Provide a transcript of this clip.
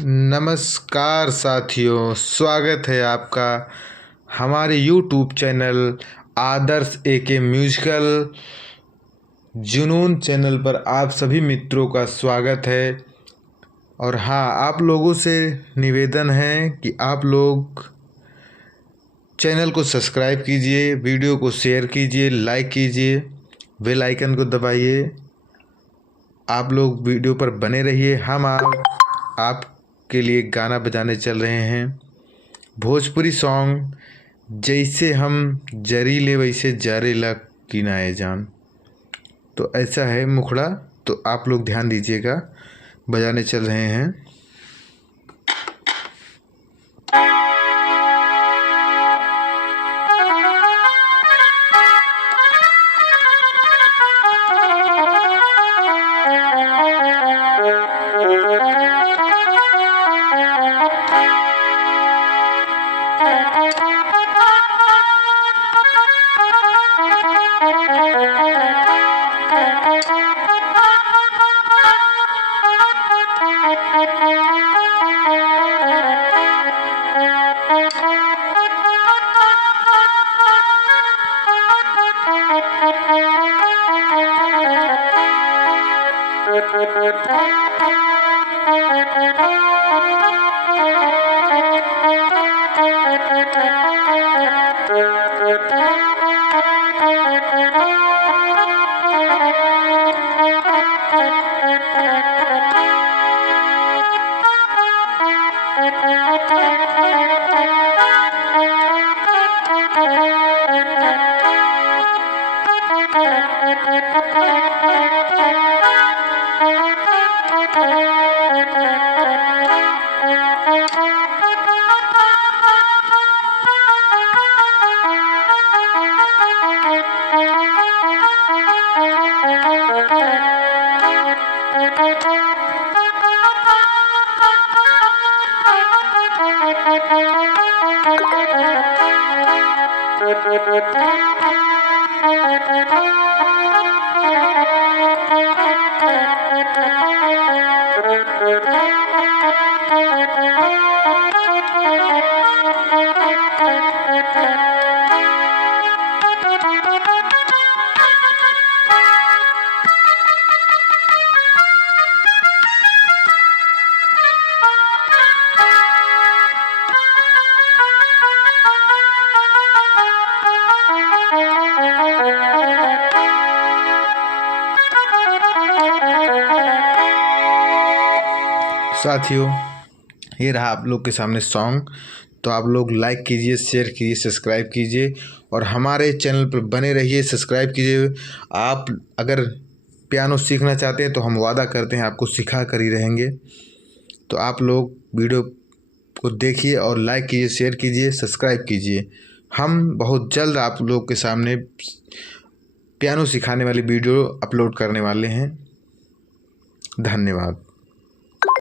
नमस्कार साथियों, स्वागत है आपका हमारे यूट्यूब चैनल आदर्श एके म्यूजिकल जुनून चैनल पर। आप सभी मित्रों का स्वागत है। और हाँ, आप लोगों से निवेदन है कि आप लोग चैनल को सब्सक्राइब कीजिए, वीडियो को शेयर कीजिए, लाइक कीजिए, बेल आइकन को दबाइए। आप लोग वीडियो पर बने रहिए। हम आपके लिए गाना बजाने चल रहे हैं, भोजपुरी सॉन्ग जैसे हम जरी ले वैसे जारे ला किनाए जान। तो ऐसा है मुखड़ा, तो आप लोग ध्यान दीजिएगा, बजाने चल रहे हैं। साथियों, ये रहा आप लोग के सामने सॉन्ग। तो आप लोग लाइक कीजिए, शेयर कीजिए, सब्सक्राइब कीजिए और हमारे चैनल पर बने रहिए, सब्सक्राइब कीजिए। आप अगर पियानो सीखना चाहते हैं तो हम वादा करते हैं आपको सिखा कर ही रहेंगे। तो आप लोग वीडियो को देखिए और लाइक कीजिए, शेयर कीजिए, सब्सक्राइब कीजिए। हम बहुत जल्द आप लोग के सामने पियानो सिखाने वाली वीडियो अपलोड करने वाले हैं। धन्यवाद।